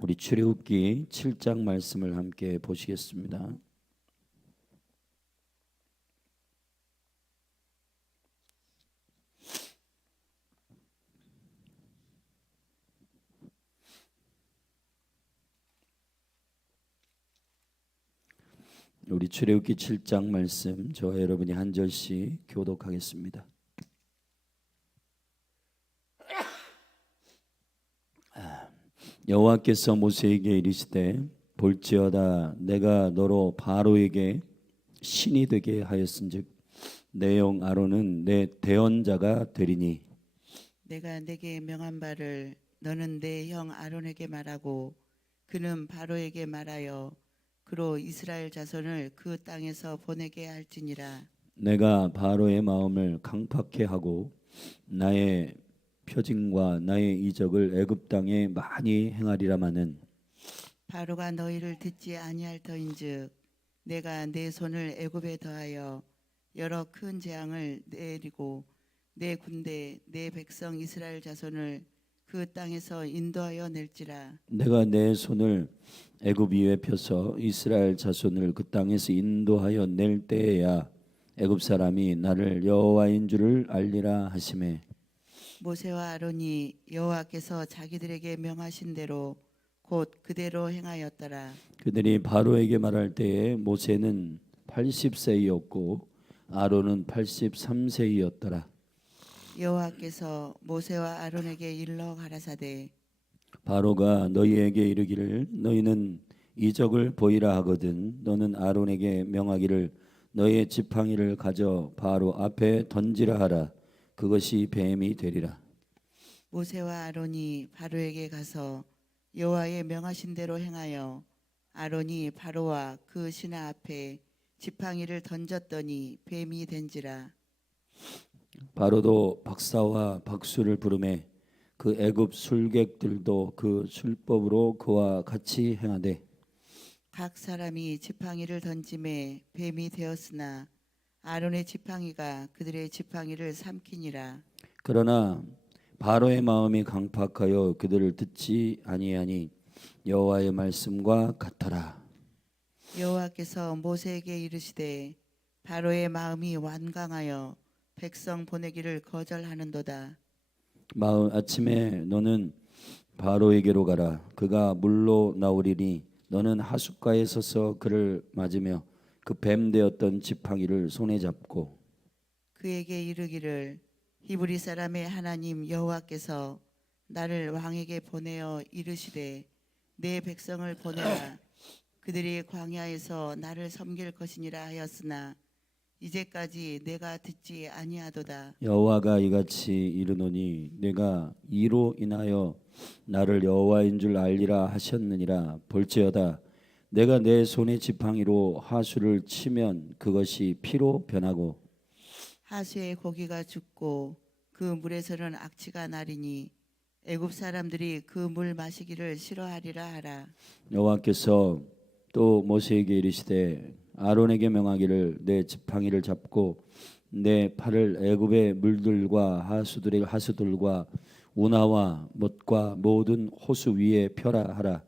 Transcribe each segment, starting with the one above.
우리 출애굽기 7장 말씀을 함께 보시겠습니다. 우리 출애굽기 7장 말씀 저와 여러분이 한 절씩 교독하겠습니다. 여호와께서 모세에게 이르시되 볼지어다 내가 너로 바로에게 신이 되게 하였은즉 내 형 아론은 내 대언자가 되리니 내가 내게 명한 바를 너는 내 형 아론에게 말하고 그는 바로에게 말하여 그로 이스라엘 자손을 그 땅에서 보내게 할지니라. 내가 바로의 마음을 강팍해 하고 나의 표징과 나의 이적을 애굽 땅에 많이 행하리라마는 바로가 너희를 듣지 아니할 터인즉 내가 내 손을 애굽에 더하여 여러 큰 재앙을 내리고 내 군대 내 백성 이스라엘 자손을 그 땅에서 인도하여 낼지라. 내가 내 손을 애굽 위에 펴서 이스라엘 자손을 그 땅에서 인도하여 낼 때에야 애굽 사람이 나를 여호와인 줄을 알리라 하시매 모세와 아론이 여호와께서 자기들에게 명하신 대로 곧 그대로 행하였더라. 그들이 바로에게 말할 때에 모세는 80세이었고 아론은 83세이었더라. 여호와께서 모세와 아론에게 일러 가라사대 바로가 너희에게 이르기를 너희는 이적을 보이라 하거든 너는 아론에게 명하기를 너희의 지팡이를 가져 바로 앞에 던지라 하라. 그것이 뱀이 되리라. 모세와 아론이 바로에게 가서 여호와의 명하신 대로 행하여 아론이 바로와 그 신하 앞에 지팡이를 던졌더니 뱀이 된지라. 바로도 박사와 박수를 부르매 그 애굽 술객들도 그 술법으로 그와 같이 행하되 각 사람이 지팡이를 던짐에 뱀이 되었으나 아론의 지팡이가 그들의 지팡이를 삼키니라. 그러나 바로의 마음이 강팍하여 그들을 듣지 아니하니 여호와의 말씀과 같더라. 여호와께서 모세에게 이르시되 바로의 마음이 완강하여 백성 보내기를 거절하는도다. 아침에 너는 바로에게로 가라. 그가 물로 나오리니 너는 하숫가에 서서 그를 맞으며 그 뱀 되었던 지팡이를 손에 잡고 그에게 이르기를 히브리 사람의 하나님 여호와께서 나를 왕에게 보내어 이르시되 내 백성을 보내라. 그들이 광야에서 나를 섬길 것이니라 하였으나 이제까지 내가 듣지 아니하도다. 여호와가 이같이 이르노니 내가 이로 인하여 나를 여호와인 줄 알리라 하셨느니라. 볼지어다 내가 내 손의 지팡이로 하수를 치면 그것이 피로 변하고 하수의 고기가 죽고 그 물에서는 악취가 나리니 애굽 사람들이 그 물 마시기를 싫어하리라 하라. 여호와께서 또 모세에게 이르시되 아론에게 명하기를 내 지팡이를 잡고 내 팔을 애굽의 물들과 하수들과 운하와 못과 모든 호수 위에 펴라 하라.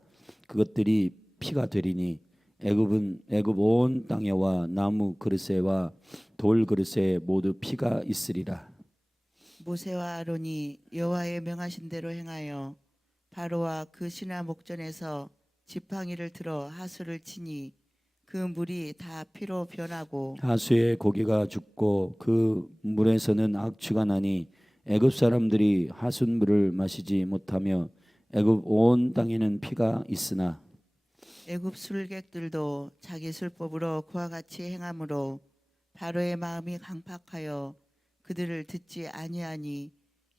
그것들이 피가 되리니 애굽 온 땅에와 나무 그릇에와 돌 그릇에 모두 피가 있으리라. 모세와 아론이 여호와의 명하신 대로 행하여 바로와 그 신하 목전에서 지팡이를 들어 하수를 치니 그 물이 다 피로 변하고 하수의 고기가 죽고 그 물에서는 악취가 나니 애굽 사람들이 하숫물을 마시지 못하며 애굽 온 땅에는 피가 있으나 애굽 술객들도 자기 술법으로 그와 같이 행함으로 바로의 마음이 강팍하여 그들을 듣지 아니하니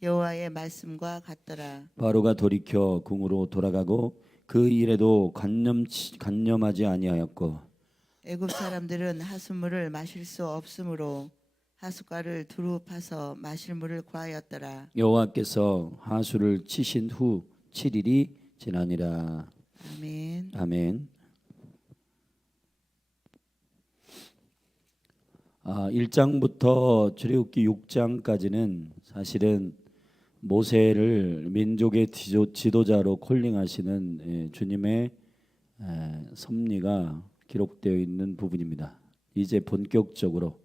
여호와의 말씀과 같더라. 바로가 돌이켜 궁으로 돌아가고 그 일에도 간념하지 아니하였고 애굽 사람들은 하수물을 마실 수 없으므로 하숫가를 두루 파서 마실 물을 구하였더라. 여호와께서 하수를 치신 후 7일이 지나니라. 아멘. 아멘. 1장부터 출애굽기 6장까지는 사실은 모세를 민족의 지도자로 콜링하시는 주님의 섭리가 기록되어 있는 부분입니다. 이제 본격적으로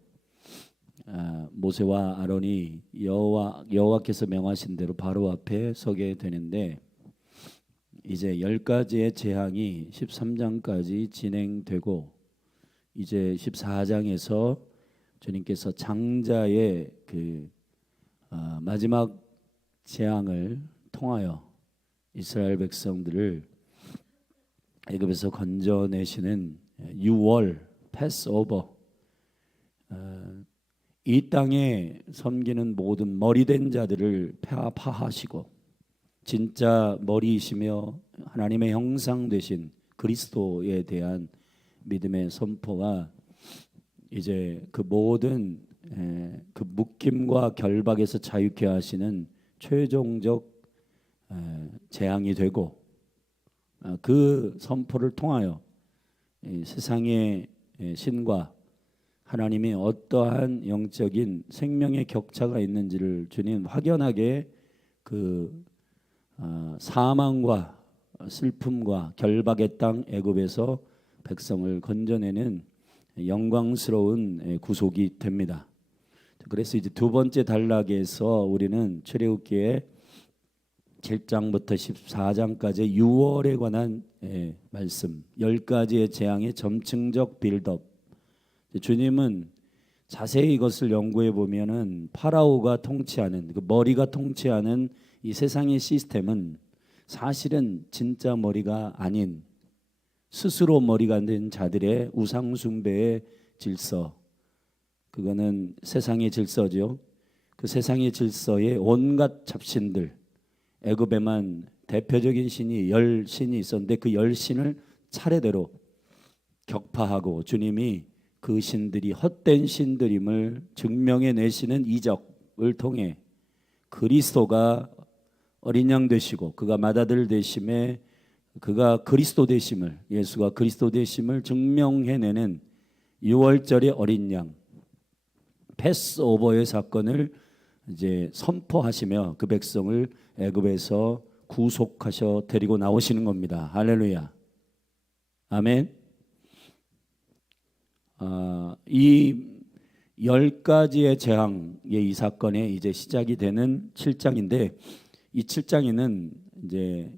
모세와 아론이 여호와께서 명하신 대로 바로 앞에 서게 되는데, 이제 10가지의 재앙이 13장까지 진행되고 이제 14장에서 주님께서 장자의 마지막 재앙을 통하여 이스라엘 백성들을 애굽에서 건져내시는 6월 패스오버, 이 땅에 섬기는 모든 머리된 자들을 파하시고 진짜 머리이시며 하나님의 형상 되신 그리스도에 대한 믿음의 선포가 이제 그 모든 그 묶임과 결박에서 자유케 하시는 최종적 재앙이 되고, 그 선포를 통하여 세상의 신과 하나님이 어떠한 영적인 생명의 격차가 있는지를 주님 확연하게 사망과 슬픔과 결박의 땅 애굽에서 백성을 건져내는 영광스러운 구속이 됩니다. 그래서 이제 두 번째 단락에서 우리는 출애굽기의 7장부터 14장까지 6월에 관한 말씀, 10가지의 재앙의 점층적 빌드업. 주님은 자세히 이것을 연구해 보면은 파라오가 통치하는, 그 머리가 통치하는 이 세상의 시스템은 사실은 진짜 머리가 아닌 스스로 머리가 된 자들의 우상 숭배의 질서, 그거는 세상의 질서죠. 그 세상의 질서에 온갖 잡신들, 애굽에만 대표적인 신이 10신이 있었는데 그 10신을 차례대로 격파하고 주님이 그 신들이 헛된 신들임을 증명해 내시는 이적을 통해 그리스도가 어린 양 되시고 그가 맏아들 되심에 그가 그리스도 되심을, 예수가 그리스도 되심을 증명해내는 6월절의 어린 양 패스오버의 사건을 이제 선포하시며 그 백성을 애굽에서 구속하셔 데리고 나오시는 겁니다. 할렐루야, 아멘. 이 10가지의 재앙의 이 사건의 이제 시작이 되는 7장인데, 이 7장에는 이제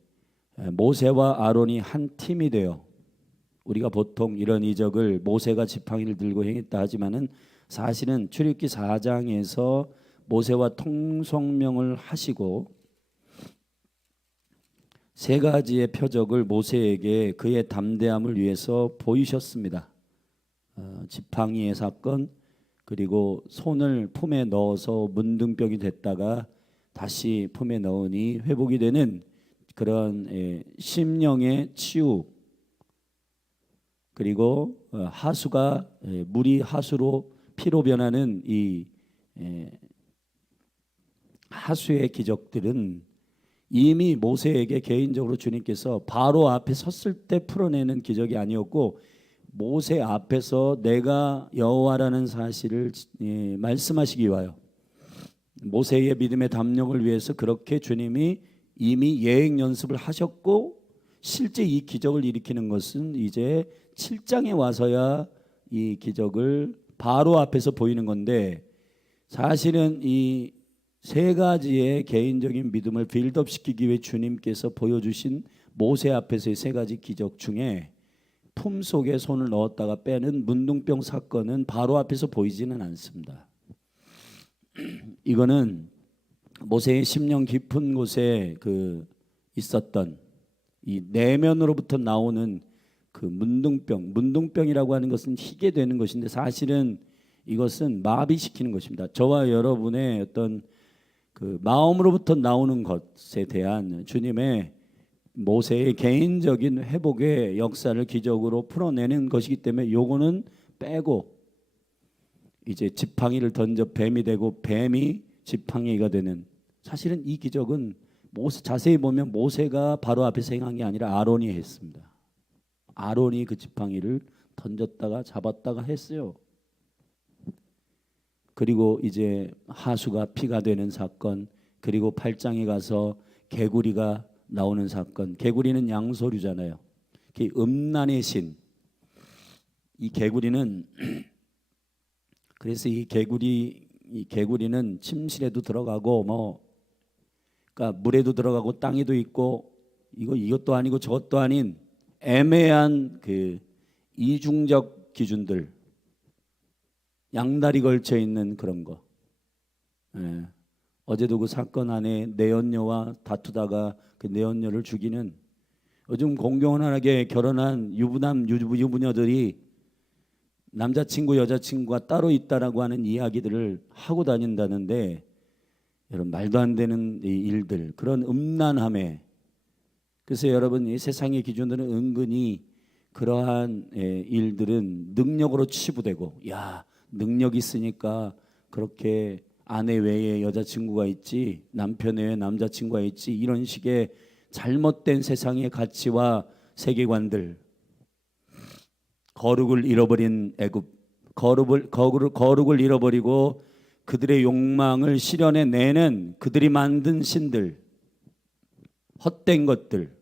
모세와 아론이 한 팀이 되어, 우리가 보통 이런 이적을 모세가 지팡이를 들고 행했다 하지만은 사실은 출애굽기 4장에서 모세와 통성명을 하시고 3가지의 표적을 모세에게 그의 담대함을 위해서 보이셨습니다. 지팡이의 사건, 그리고 손을 품에 넣어서 문둥병이 됐다가 다시 품에 넣으니 회복이 되는 그런 심령의 치유, 그리고 하수가 물이 하수로 피로 변하는 이 하수의 기적들은 이미 모세에게 개인적으로 주님께서 바로 앞에 섰을 때 풀어내는 기적이 아니었고, 모세 앞에서 내가 여호와라는 사실을 말씀하시기 위하여 모세의 믿음의 담력을 위해서 그렇게 주님이 이미 예행 연습을 하셨고, 실제 이 기적을 일으키는 것은 이제 7장에 와서야 이 기적을 바로 앞에서 보이는 건데, 사실은 이 3가지의 개인적인 믿음을 빌드업 시키기 위해 주님께서 보여주신 모세 앞에서의 3가지 기적 중에 품속에 손을 넣었다가 빼는 문둥병 사건은 바로 앞에서 보이지는 않습니다. 이거는 모세의 심령 깊은 곳에 있었던 이 내면으로부터 나오는 그 문둥병이라고 하는 것은 희게 되는 것인데, 사실은 이것은 마비시키는 것입니다. 저와 여러분의 어떤 그 마음으로부터 나오는 것에 대한 주님의 모세의 개인적인 회복의 역사를 기적으로 풀어내는 것이기 때문에 요거는 빼고 이제 지팡이를 던져 뱀이 되고 뱀이 지팡이가 되는, 사실은 이 기적은 자세히 보면 모세가 바로 앞에서 행한 게 아니라 아론이 했습니다. 아론이 그 지팡이를 던졌다가 잡았다가 했어요. 그리고 이제 하수가 피가 되는 사건, 그리고 8장에 가서 개구리가 나오는 사건. 개구리는 양서류잖아요. 음란의 신. 이 개구리는 그래서 이 개구리는 침실에도 들어가고 그러니까 물에도 들어가고 땅에도 있고 이것도 아니고 저것도 아닌 애매한 그 이중적 기준들, 양다리 걸쳐 있는 그런 거. 예. 어제도 그 사건 안에 내연녀와 다투다가 그 내연녀를 죽이는, 요즘 공공연하게 결혼한 유부남 유부녀들이 남자친구 여자친구가 따로 있다라고 하는 이야기들을 하고 다닌다는데, 여러분 말도 안 되는 이 일들, 그런 음란함에, 그래서 여러분 이 세상의 기준들은 은근히 그러한 일들은 능력으로 치부되고, 야 능력 있으니까 그렇게 아내 외에 여자친구가 있지, 남편 외에 남자친구가 있지, 이런 식의 잘못된 세상의 가치와 세계관들, 거룩을 잃어버린 애굽, 거룩을 잃어버리고 그들의 욕망을 실현해 내는 그들이 만든 신들, 헛된 것들.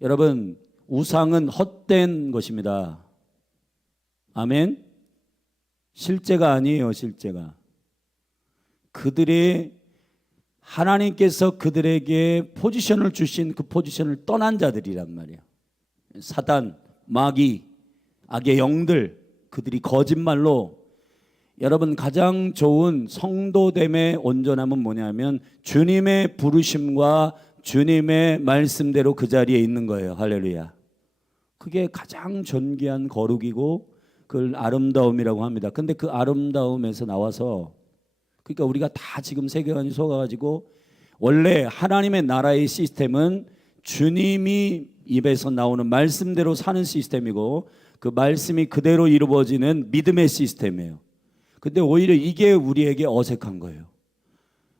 여러분 우상은 헛된 것입니다. 아멘. 실제가 아니에요. 실제가 그들이 하나님께서 그들에게 포지션을 주신 그 포지션을 떠난 자들이란 말이에요. 사단, 마귀, 악의 영들, 그들이 거짓말로, 여러분 가장 좋은 성도됨의 온전함은 뭐냐면 주님의 부르심과 주님의 말씀대로 그 자리에 있는 거예요. 할렐루야. 그게 가장 존귀한 거룩이고 그걸 아름다움이라고 합니다. 근데 그 아름다움에서 나와서, 그러니까 우리가 다 지금 세계관이 속아가지고, 원래 하나님의 나라의 시스템은 주님이 입에서 나오는 말씀대로 사는 시스템이고, 그 말씀이 그대로 이루어지는 믿음의 시스템이에요. 근데 오히려 이게 우리에게 어색한 거예요.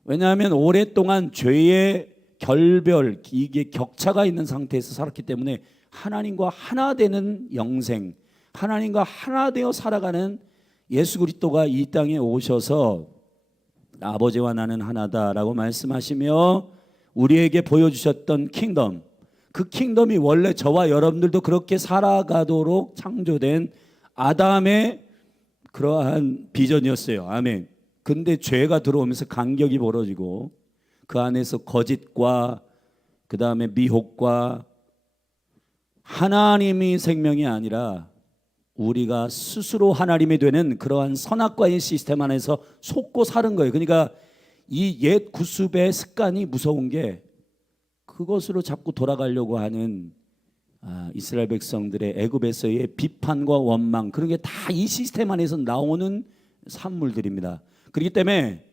왜냐하면 오랫동안 죄의 결별, 이게 격차가 있는 상태에서 살았기 때문에 하나님과 하나 되는 영생, 하나님과 하나 되어 살아가는 예수 그리스도가 이 땅에 오셔서 아버지와 나는 하나다라고 말씀하시며 우리에게 보여주셨던 킹덤, 그 킹덤이 원래 저와 여러분들도 그렇게 살아가도록 창조된 아담의 그러한 비전이었어요. 아멘. 근데 죄가 들어오면서 간격이 벌어지고 그 안에서 거짓과 그 다음에 미혹과, 하나님이 생명이 아니라 우리가 스스로 하나님이 되는 그러한 선악과의 시스템 안에서 속고 사는 거예요. 그러니까 이 옛 구습의 습관이 무서운 게, 그것으로 자꾸 돌아가려고 하는 이스라엘 백성들의 애굽에서의 비판과 원망, 그런 게 다 이 시스템 안에서 나오는 산물들입니다. 그렇기 때문에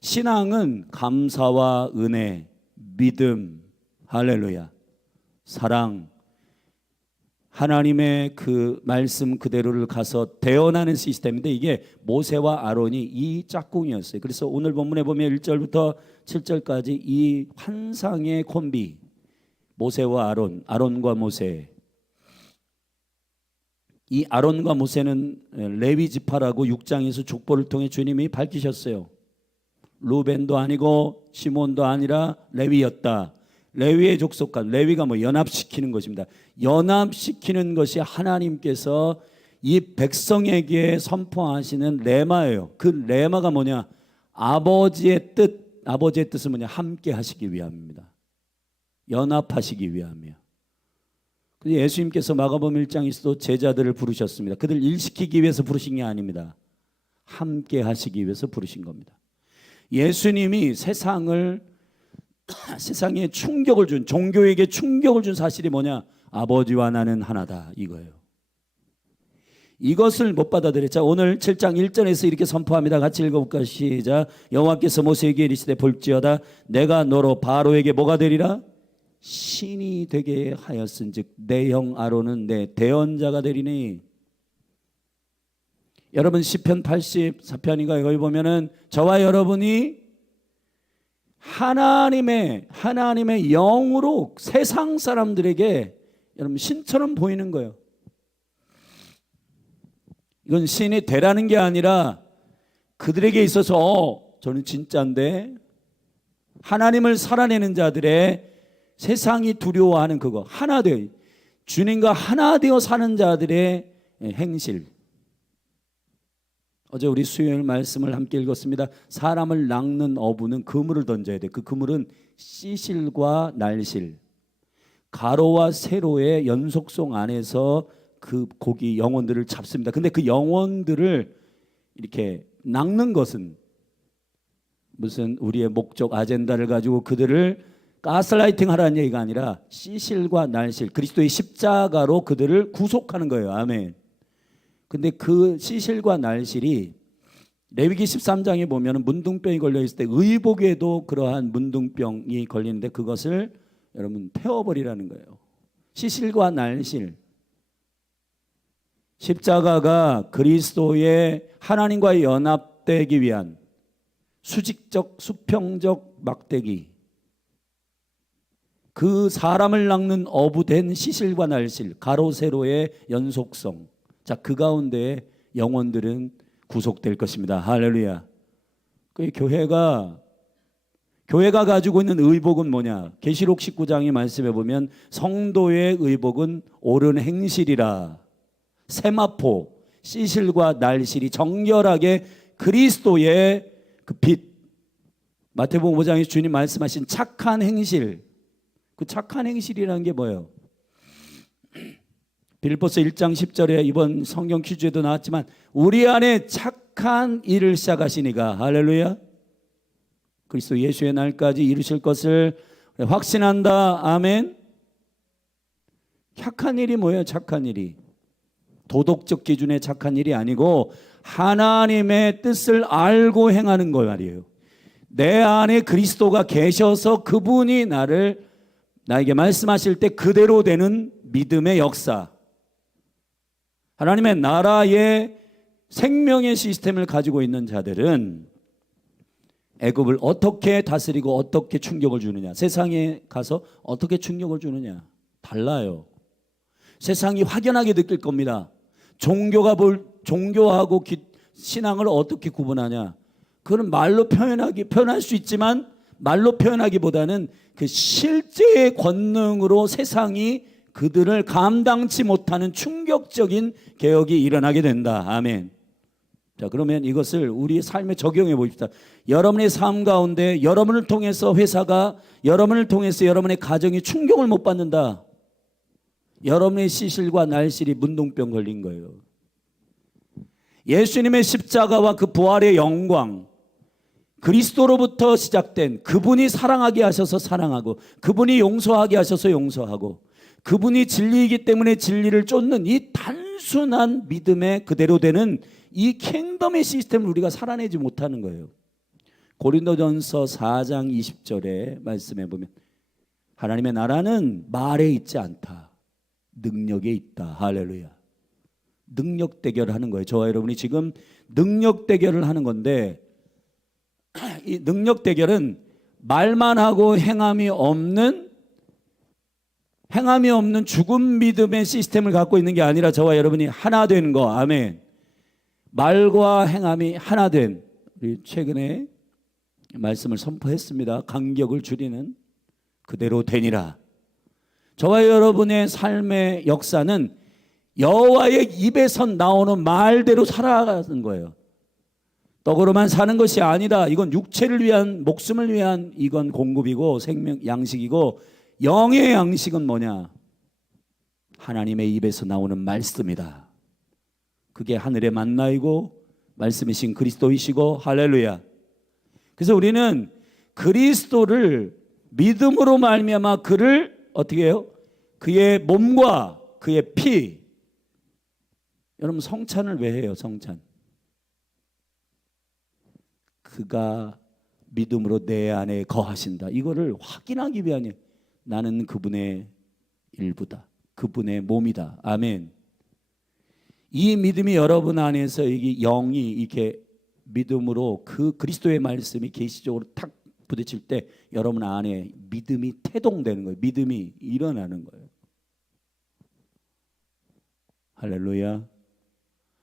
신앙은 감사와 은혜, 믿음, 할렐루야, 사랑, 하나님의 그 말씀 그대로를 가서 대언하는 시스템인데, 이게 모세와 아론이 이 짝꿍이었어요. 그래서 오늘 본문에 보면 1절부터 7절까지 이 환상의 콤비, 모세와 아론, 아론과 모세. 이 아론과 모세는 레위 지파라고 6장에서 족보를 통해 주님이 밝히셨어요. 루벤도 아니고 시몬도 아니라 레위였다. 레위의 족속과, 레위가 연합시키는 것입니다. 연합시키는 것이 하나님께서 이 백성에게 선포하시는 레마예요. 그 레마가 뭐냐? 아버지의 뜻, 아버지의 뜻은 뭐냐? 함께 하시기 위함입니다. 연합하시기 위함이에요. 예수님께서 마가복음 1장에서도 제자들을 부르셨습니다. 그들 일시키기 위해서 부르신 게 아닙니다. 함께 하시기 위해서 부르신 겁니다. 예수님이 세상에 충격을 준, 종교에게 충격을 준 사실이 뭐냐? 아버지와 나는 하나다, 이거예요. 이것을 못 받아들였자 오늘 7장 1절에서 이렇게 선포합니다. 같이 읽어볼까요? 시작. 여호와께서 모세에게 이르시되 볼지어다 내가 너로 바로에게 뭐가 되리라? 신이 되게 하였은즉 내 형 아론은 내 대언자가 되리니. 여러분 시편 84편인가 여기 보면은 저와 여러분이 하나님의 영으로 세상 사람들에게 여러분 신처럼 보이는 거예요. 이건 신이 되라는 게 아니라 그들에게 있어서 저는 진짜인데 하나님을 살아내는 자들의 세상이 두려워하는 그거 하나 되어 주님과 하나 되어 사는 자들의 행실. 어제 우리 수요일 말씀을 함께 읽었습니다. 사람을 낚는 어부는 그물을 던져야 돼. 그 그물은 씨실과 날실, 가로와 세로의 연속성 안에서 그 고기 영혼들을 잡습니다. 근데 그 영혼들을 이렇게 낚는 것은 무슨 우리의 목적 아젠다를 가지고 그들을 가스라이팅 하라는 얘기가 아니라 씨실과 날실, 그리스도의 십자가로 그들을 구속하는 거예요. 아멘. 근데 그 씨실과 날실이 레위기 13장에 보면 문둥병이 걸려 있을 때 의복에도 그러한 문둥병이 걸리는데 그것을 여러분 태워버리라는 거예요. 씨실과 날실. 십자가가 그리스도의 하나님과의 연합되기 위한 수직적 수평적 막대기, 그 사람을 낚는 어부된 시실과 날실, 가로 세로의 연속성. 자, 그 가운데 영혼들은 구속될 것입니다. 할렐루야. 그 교회가 가지고 있는 의복은 뭐냐? 계시록 19장의 말씀에 보면 성도의 의복은 옳은 행실이라. 세마포, 시실과 날실이 정결하게 그리스도의 그 빛. 마태복음 5장에서 주님 말씀하신 착한 행실. 그 착한 행실이라는 게 뭐예요? 빌립보서 1장 10절에 이번 성경 퀴즈에도 나왔지만 우리 안에 착한 일을 시작하시니가 할렐루야. 그리스도 예수의 날까지 이루실 것을 확신한다. 아멘. 착한 일이 뭐예요? 착한 일이 도덕적 기준의 착한 일이 아니고 하나님의 뜻을 알고 행하는 거 말이에요. 내 안에 그리스도가 계셔서 그분이 나에게 말씀하실 때 그대로 되는 믿음의 역사. 하나님의 나라의 생명의 시스템을 가지고 있는 자들은 애굽을 어떻게 다스리고 어떻게 충격을 주느냐, 세상에 가서 어떻게 충격을 주느냐 달라요. 세상이 확연하게 느낄 겁니다. 종교하고 신앙을 어떻게 구분하냐? 그건 말로 표현할 수 있지만 말로 표현하기보다는 그 실제의 권능으로 세상이 그들을 감당치 못하는 충격적인 개혁이 일어나게 된다. 아멘. 자, 그러면 이것을 우리 삶에 적용해 봅시다. 여러분의 삶 가운데 여러분을 통해서 회사가, 여러분을 통해서 여러분의 가정이 충격을 못 받는다. 여러분의 시실과 날실이 문둥병 걸린 거예요. 예수님의 십자가와 그 부활의 영광, 그리스도로부터 시작된 그분이 사랑하게 하셔서 사랑하고, 그분이 용서하게 하셔서 용서하고, 그분이 진리이기 때문에 진리를 쫓는 이 단순한 믿음에 그대로 되는 이 킹덤의 시스템을 우리가 살아내지 못하는 거예요. 고린도전서 4장 20절에 말씀해 보면 하나님의 나라는 말에 있지 않다, 능력에 있다. 할렐루야. 능력 대결을 하는 거예요. 저와 여러분이 지금 능력 대결을 하는 건데, 이 능력 대결은 말만 하고 행함이 없는 죽은 믿음의 시스템을 갖고 있는 게 아니라 저와 여러분이 하나 되는 거. 아멘. 말과 행함이 하나 된, 우리 최근에 말씀을 선포했습니다. 간격을 줄이는 그대로 되니라. 저와 여러분의 삶의 역사는 여호와의 입에서 나오는 말대로 살아가는 거예요. 떡으로만 사는 것이 아니다. 이건 육체를 위한, 목숨을 위한 이건 공급이고 생명 양식이고, 영의 양식은 뭐냐? 하나님의 입에서 나오는 말씀이다. 그게 하늘의 만나이고 말씀이신 그리스도이시고, 할렐루야. 그래서 우리는 그리스도를 믿음으로 말미암아 그를 어떻게 해요? 그의 몸과 그의 피. 여러분 성찬을 왜 해요? 성찬. 그가 믿음으로 내 안에 거하신다. 이거를 확인하기 위하니 나는 그분의 일부다. 그분의 몸이다. 아멘. 이 믿음이 여러분 안에서 이게 영이 이렇게 믿음으로 그 그리스도의 말씀이 계시적으로 탁 부딪힐 때 여러분 안에 믿음이 태동되는 거예요. 믿음이 일어나는 거예요. 할렐루야.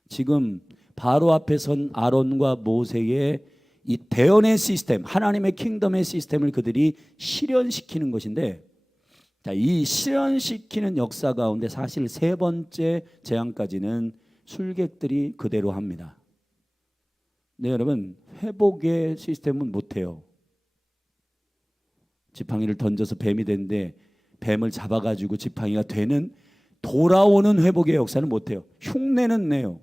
지금 바로 앞에 선 아론과 모세의 이 대언의 시스템, 하나님의 킹덤의 시스템을 그들이 실현시키는 것인데, 자, 이 실현시키는 역사 가운데 사실 세 번째 재앙까지는 술객들이 그대로 합니다. 네, 여러분, 회복의 시스템은 못해요. 지팡이를 던져서 뱀이 되는데 뱀을 잡아가지고 지팡이가 되는 돌아오는 회복의 역사는 못해요. 흉내는 내요.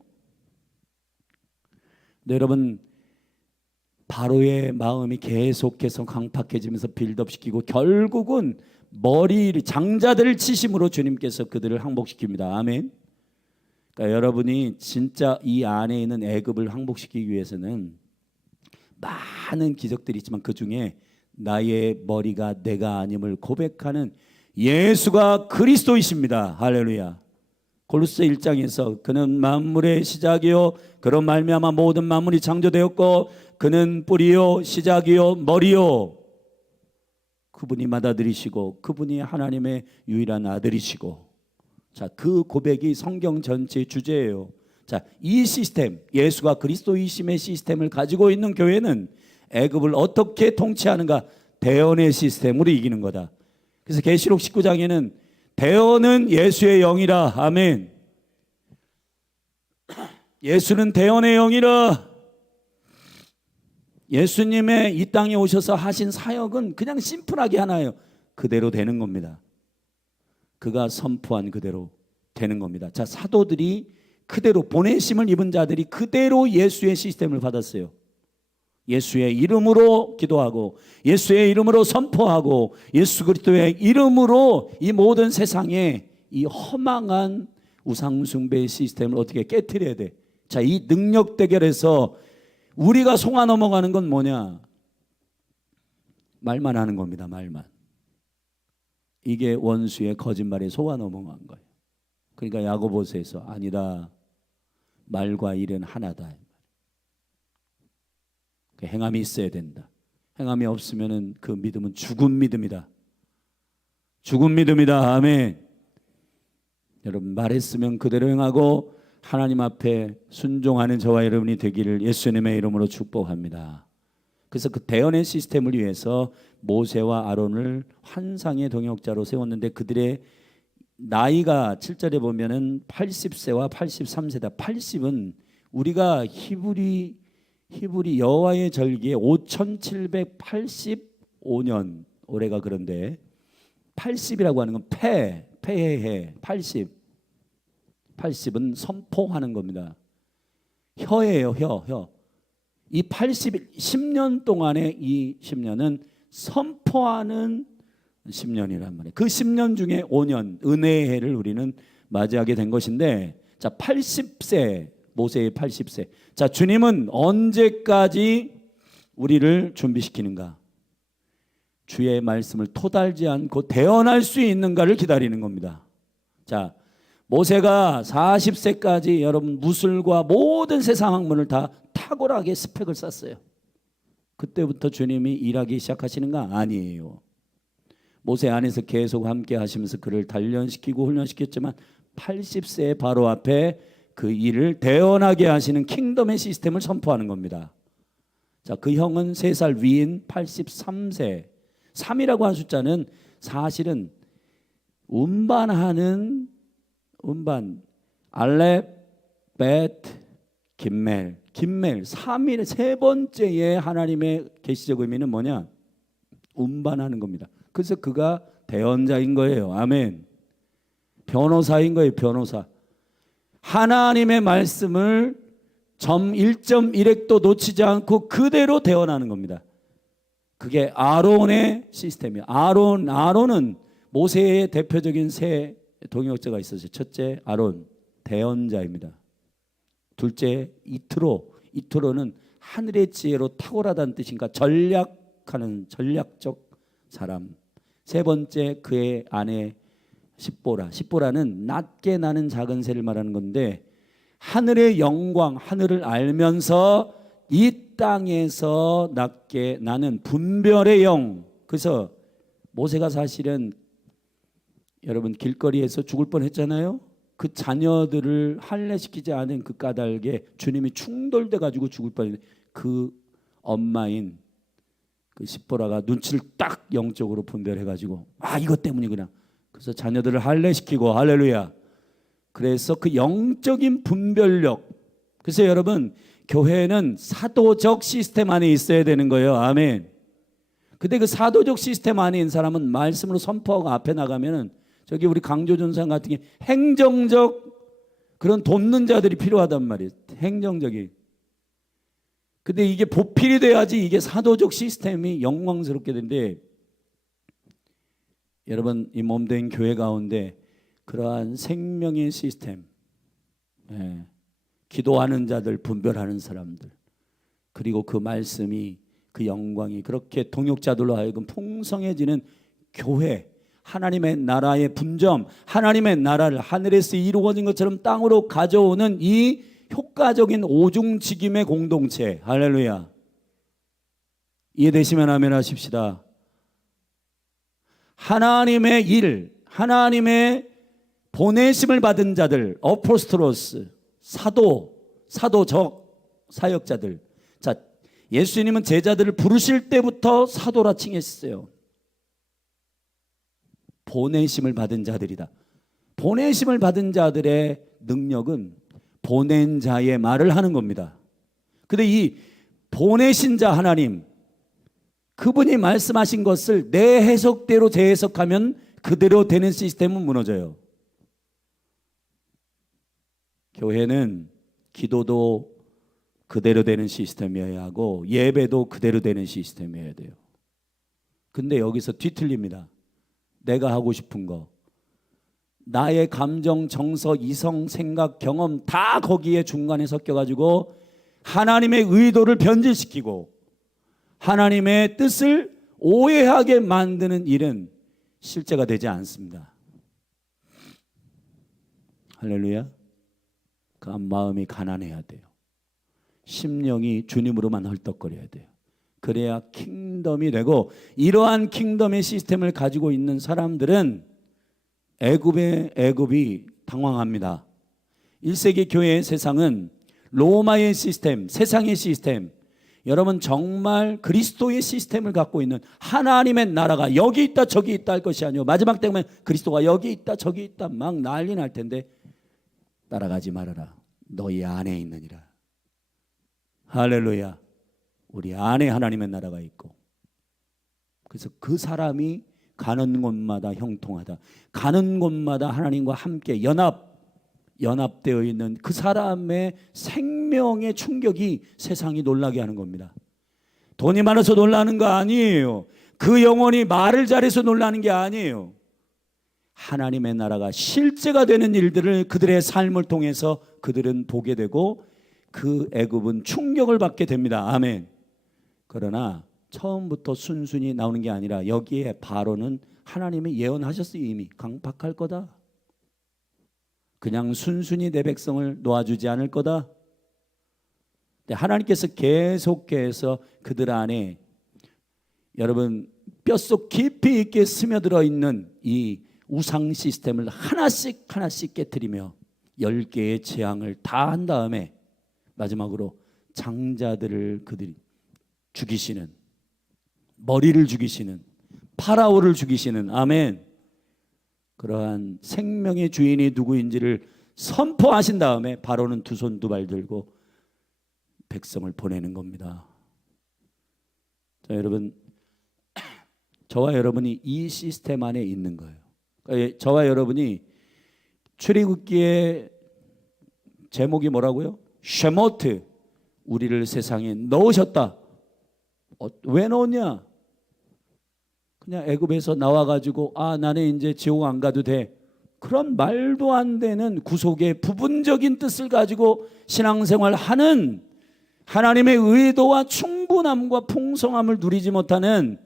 네, 여러분, 바로의 마음이 계속해서 강팍해지면서 빌드업시키고 결국은 머리 장자들을 치심으로 주님께서 그들을 항복시킵니다. 아멘. 그러니까 여러분이 진짜 이 안에 있는 애굽을 항복시키기 위해서는 많은 기적들이 있지만 그 중에 나의 머리가 내가 아님을 고백하는 예수가 그리스도이십니다. 할렐루야. 골로새 1장에서 그는 만물의 시작이요 그로 말미암아 모든 만물이 창조되었고 그는 뿌리요 시작이요 머리요, 그분이 맏아들이시고 그분이 하나님의 유일한 아들이시고, 자, 그 고백이 성경 전체의 주제예요. 자, 이 시스템, 예수가 그리스도이심의 시스템을 가지고 있는 교회는 애굽을 어떻게 통치하는가? 대언의 시스템으로 이기는 거다. 그래서 계시록 19장에는 대언은 예수의 영이라. 아멘. 예수는 대언의 영이라. 예수님의 이 땅에 오셔서 하신 사역은 그냥 심플하게 하나예요. 그대로 되는 겁니다. 그가 선포한 그대로 되는 겁니다. 자, 사도들이 그대로 보내심을 입은 자들이 그대로 예수의 시스템을 받았어요. 예수의 이름으로 기도하고 예수의 이름으로 선포하고 예수 그리스도의 이름으로 이 모든 세상에 이 허망한 우상숭배의 시스템을 어떻게 깨트려야 돼. 자, 이 능력 대결에서 우리가 속아 넘어가는 건 뭐냐? 말만 하는 겁니다. 말만. 이게 원수의 거짓말에 속아 넘어간 거예요. 그러니까 야고보서에서 아니다, 말과 일은 하나다. 행함이 있어야 된다. 행함이 없으면은 그 믿음은 죽은 믿음이다. 죽은 믿음이다. 아멘. 여러분, 말했으면 그대로 행하고 하나님 앞에 순종하는 저와 여러분이 되기를 예수님의 이름으로 축복합니다. 그래서 그 대언의 시스템을 위해서 모세와 아론을 환상의 동역자로 세웠는데 그들의 나이가 7절에 보면은 80세와 83세다. 80은 우리가 히브리 여호와의 절기에 5785년 올해가, 그런데 80이라고 하는 건 폐해 80은 선포하는 겁니다. 혀예요. 혀. 이 10년 동안의 이 10년은 선포하는 10년이란 말이에요. 그 10년 중에 5년 은혜의 해를 우리는 맞이하게 된 것인데, 자, 80세, 모세의 80세. 자, 주님은 언제까지 우리를 준비시키는가? 주의 말씀을 토달지 않고 대언할 수 있는가를 기다리는 겁니다. 자, 모세가 40세까지 여러분 무술과 모든 세상 학문을 다 탁월하게 스펙을 쌓았어요. 그때부터 주님이 일하기 시작하시는가? 아니에요. 모세 안에서 계속 함께 하시면서 그를 단련시키고 훈련시켰지만 80세의 바로 앞에 그 일을 대언하게 하시는 킹덤의 시스템을 선포하는 겁니다. 자, 그 형은 3살 위인 83세. 3이라고 한 숫자는 사실은 운반 알렙, 벳, 김멜 3일 세 번째의 하나님의 계시적 의미는 뭐냐? 운반하는 겁니다. 그래서 그가 대언자인 거예요. 아멘. 변호사인 거예요. 변호사. 하나님의 말씀을 점 1.1획도 놓치지 않고 그대로 대언하는 겁니다. 그게 아론의 시스템이에요. 아론은 모세의 대표적인 세 동역자가 있었어요. 첫째 아론, 대언자입니다. 둘째 이트로는 하늘의 지혜로 탁월하다는 뜻인가, 전략적 사람. 세 번째 그의 아내 십보라는 낮게 나는 작은 새를 말하는 건데, 하늘의 영광, 하늘을 알면서 이 땅에서 낮게 나는 분별의 영. 그래서 모세가 사실은 여러분 길거리에서 죽을 뻔했잖아요. 그 자녀들을 할례시키지 않은 그 까닭에 주님이 충돌돼 가지고 죽을 뻔했는데 그 엄마인 그 십보라가 눈치를 딱 영적으로 분별해가지고 이것 때문이구나. 그래서 자녀들을 할례시키고 할렐루야. 그래서 그 영적인 분별력. 그래서 여러분 교회는 사도적 시스템 안에 있어야 되는 거예요. 아멘. 근데 그 사도적 시스템 안에 있는 사람은 말씀으로 선포하고 앞에 나가면은 저기 우리 강조전상 같은 게 행정적 그런 돕는 자들이 필요하단 말이에요. 행정적인. 근데 이게 보필이 돼야지 이게 사도적 시스템이 영광스럽게 되는데 여러분 이 몸된 교회 가운데 그러한 생명의 시스템, 기도하는 자들, 분별하는 사람들, 그리고 그 말씀이 그 영광이 그렇게 동역자들로 하여금 풍성해지는 교회, 하나님의 나라의 분점, 하나님의 나라를 하늘에서 이루어진 것처럼 땅으로 가져오는 이 효과적인 오중직임의 공동체. 할렐루야. 이해되시면 아멘 하십시다. 하나님의 일, 하나님의 보내심을 받은 자들, 어포스토로스, 사도적 사역자들. 자, 예수님은 제자들을 부르실 때부터 사도라 칭했어요. 보내심을 받은 자들이다. 보내심을 받은 자들의 능력은 보낸 자의 말을 하는 겁니다. 근데 이 보내신 자 하나님, 그분이 말씀하신 것을 내 해석대로 재해석하면 그대로 되는 시스템은 무너져요. 교회는 기도도 그대로 되는 시스템이어야 하고 예배도 그대로 되는 시스템이어야 돼요. 근데 여기서 뒤틀립니다. 내가 하고 싶은 거, 나의 감정, 정서, 이성, 생각, 경험 다 거기에 중간에 섞여가지고 하나님의 의도를 변질시키고 하나님의 뜻을 오해하게 만드는 일은 실제가 되지 않습니다. 할렐루야. 그 마음이 가난해야 돼요. 심령이 주님으로만 헐떡거려야 돼요. 그래야 킹덤이 되고, 이러한 킹덤의 시스템을 가지고 있는 사람들은 애굽이 당황합니다. 1세기 교회의 세상은 로마의 시스템, 세상의 시스템, 여러분 정말 그리스도의 시스템을 갖고 있는 하나님의 나라가 여기 있다 저기 있다 할 것이 아니요, 마지막 때면 그리스도가 여기 있다 저기 있다 막 난리 날 텐데 따라가지 말아라. 너희 안에 있느니라. 할렐루야. 우리 안에 하나님의 나라가 있고, 그래서 그 사람이 가는 곳마다 형통하다. 가는 곳마다 하나님과 함께 연합되어 있는 그 사람의 생명의 충격이 세상이 놀라게 하는 겁니다. 돈이 많아서 놀라는 거 아니에요. 그 영혼이 말을 잘해서 놀라는 게 아니에요. 하나님의 나라가 실제가 되는 일들을 그들의 삶을 통해서 그들은 보게 되고 그 애굽은 충격을 받게 됩니다. 아멘. 그러나 처음부터 순순히 나오는 게 아니라 여기에 바로는 하나님이 예언하셨어요. 이미 강팍할 거다. 그냥 순순히 내 백성을 놓아주지 않을 거다. 하나님께서 계속해서 그들 안에 여러분 뼛속 깊이 있게 스며들어 있는 이 우상 시스템을 하나씩 깨뜨리며 10개의 재앙을 다 한 다음에 마지막으로 장자들을 그들이 죽이시는, 머리를 죽이시는, 파라오를 죽이시는, 아멘, 그러한 생명의 주인이 누구인지를 선포하신 다음에 바로는 두 손 두 발 들고 백성을 보내는 겁니다. 자, 여러분, 저와 여러분이 이 시스템 안에 있는 거예요. 그러니까 저와 여러분이 출애굽기의 제목이 뭐라고요? 쉐모트, 우리를 세상에 넣으셨다. 왜 넣었냐? 그냥 애굽에서 나와가지고 나는 이제 지옥 안 가도 돼. 그런 말도 안 되는 구속의 부분적인 뜻을 가지고 신앙생활하는, 하나님의 의도와 충분함과 풍성함을 누리지 못하는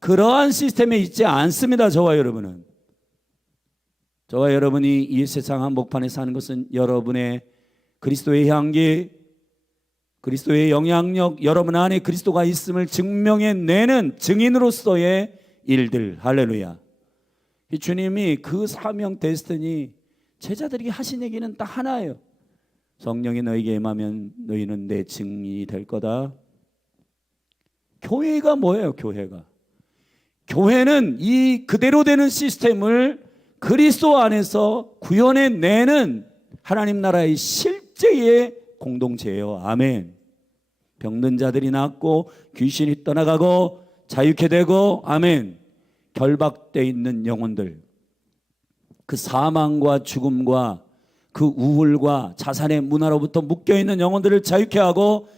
그러한 시스템에 있지 않습니다. 저와 여러분은. 저와 여러분이 이 세상 한복판에 사는 것은 여러분의 그리스도의 향기, 그리스도의 영향력, 여러분 안에 그리스도가 있음을 증명해내는 증인으로서의 일들. 할렐루야. 주님이 그 사명 데스티니 제자들에게 하신 얘기는 딱 하나예요. 성령이 너에게 임하면 너희는 내 증인이 될 거다. 교회가 뭐예요? 교회는 이 그대로 되는 시스템을 그리스도 안에서 구현해내는 하나님 나라의 실제의 공동체예요. 아멘. 병든 자들이 낫고 귀신이 떠나가고 자유케 되고, 아멘. 결박되어 있는 영혼들, 그 사망과 죽음과 그 우울과 자산의 문화로부터 묶여있는 영혼들을 자유케 하고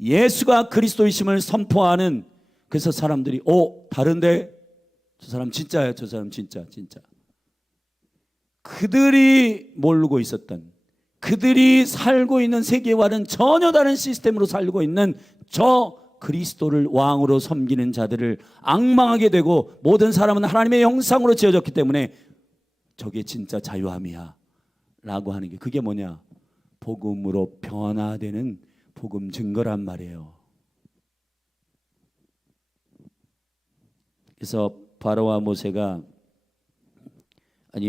예수가 그리스도이심을 선포하는, 그래서 사람들이 다른데 저 사람 진짜예요. 저 사람 진짜. 그들이 모르고 있었던, 그들이 살고 있는 세계와는 전혀 다른 시스템으로 살고 있는 저 그리스도를 왕으로 섬기는 자들을 앙망하게 되고, 모든 사람은 하나님의 형상으로 지어졌기 때문에 저게 진짜 자유함이야 라고 하는 게, 그게 뭐냐? 복음으로 변화되는 복음 증거란 말이에요. 그래서 바로와 모세가,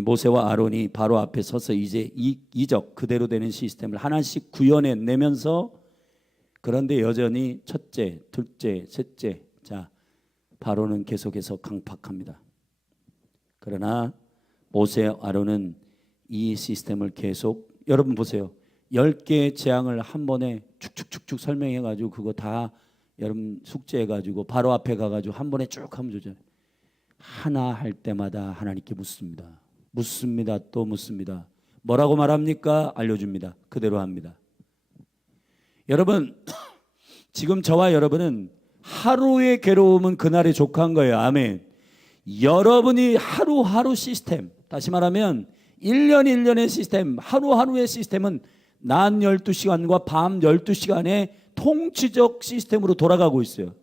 모세와 아론이 바로 앞에 서서 이제 이적 그대로 되는 시스템을 하나씩 구현해 내면서, 그런데 여전히 첫째, 둘째, 셋째, 자, 바로는 계속해서 강팍합니다. 그러나 모세, 아론은 이 시스템을 계속, 여러분 보세요. 10개의 재앙을 한 번에 축축축축 설명해 가지고 그거 다 여러분 숙제해 가지고 바로 앞에 가 가지고 한 번에 쭉 하면 되죠. 하나 할 때마다 하나님께 묻습니다. 또 묻습니다. 뭐라고 말합니까? 알려줍니다. 그대로 합니다. 여러분, 지금 저와 여러분은 하루의 괴로움은 그날에 족한 거예요. 아멘. 여러분이 하루하루 시스템, 다시 말하면 1년 1년의 시스템, 하루하루의 시스템은 낮 12시간과 밤 12시간의 통치적 시스템으로 돌아가고 있어요.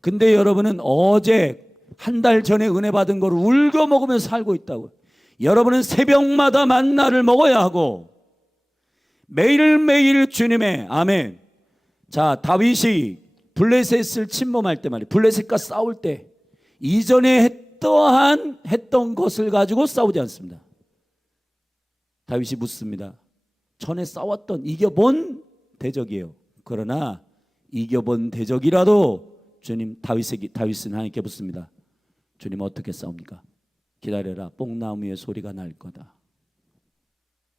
근데 여러분은 어제 한 달 전에 은혜 받은 걸 울겨 먹으면서 살고 있다고요. 여러분은 새벽마다 만나를 먹어야 하고 매일매일 주님의, 아멘. 자, 다윗이 블레셋을 침범할 때 말이에요. 블레셋과 싸울 때 이전에 했던 것을 가지고 싸우지 않습니다. 다윗이 묻습니다. 전에 싸웠던, 이겨본 대적이에요. 그러나 이겨본 대적이라도 주님, 다윗은 하나님께 묻습니다. 주님, 어떻게 싸웁니까? 기다려라. 뽕나무의 소리가 날 거다.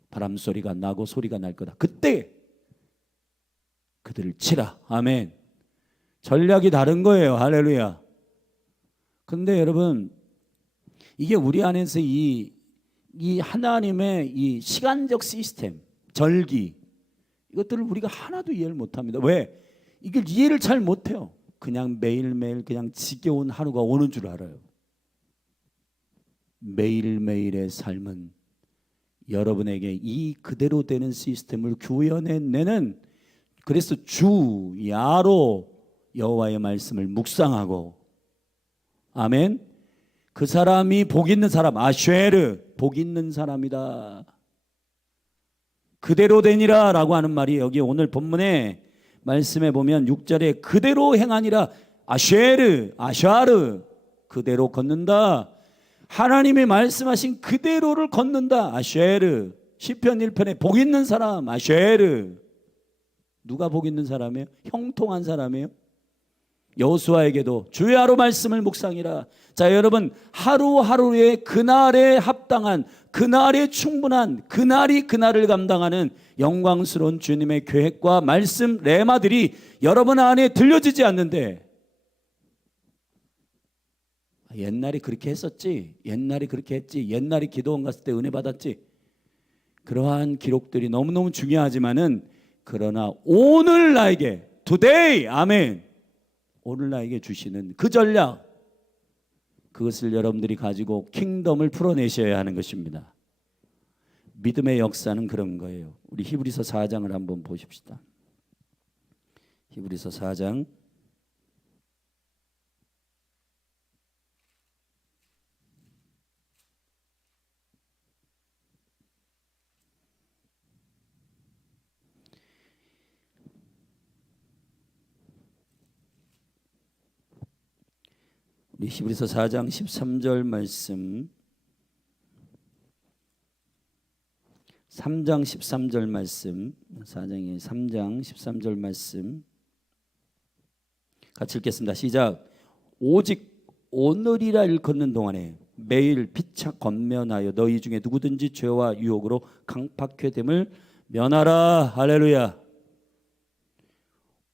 바람 소리가 나고 소리가 날 거다. 그때 그들을 치라. 아멘. 전략이 다른 거예요. 할렐루야. 근데 여러분, 이게 우리 안에서 이 하나님의 이 시간적 시스템, 절기, 이것들을 우리가 하나도 이해를 못합니다. 왜? 이걸 이해를 잘 못해요. 그냥 매일매일 그냥 지겨운 하루가 오는 줄 알아요. 매일매일의 삶은 여러분에게 이 그대로 되는 시스템을 구현해내는, 그래서 주 야로 여호와의 말씀을 묵상하고, 아멘. 그 사람이 복 있는 사람, 아쉐르, 복 있는 사람이다. 그대로 되니라 라고 하는 말이 여기 오늘 본문에 말씀해 보면 6절에 그대로 행하니라, 아쉐르, 아샤르, 그대로 걷는다. 하나님이 말씀하신 그대로를 걷는다. 아쉐르. 시편 1편에 복 있는 사람, 아쉐르. 누가 복 있는 사람이에요? 형통한 사람이에요? 여호수아에게도 주의 하루 말씀을 묵상이라. 자, 여러분, 하루하루의 그날에 합당한, 그날에 충분한, 그날이 그날을 감당하는 영광스러운 주님의 계획과 말씀 레마들이 여러분 안에 들려지지 않는데, 옛날에 그렇게 했었지, 옛날에 그렇게 했지, 옛날에 기도원 갔을 때 은혜 받았지, 그러한 기록들이 너무너무 중요하지만은, 그러나 오늘 나에게, today, 아멘, 오늘 나에게 주시는 그 전략, 그것을 여러분들이 가지고 킹덤을 풀어내셔야 하는 것입니다. 믿음의 역사는 그런 거예요. 우리 히브리서 4장을 한번 보십시다. 히브리서 4장 13절 말씀, 3장 13절 말씀, 4장의 3장 13절 말씀, 같이 읽겠습니다. 시작. 오직 오늘이라 일컫는 동안에 매일 피차 권면하여 너희 중에 누구든지 죄와 유혹으로 강팍해 됨을 면하라. 할렐루야.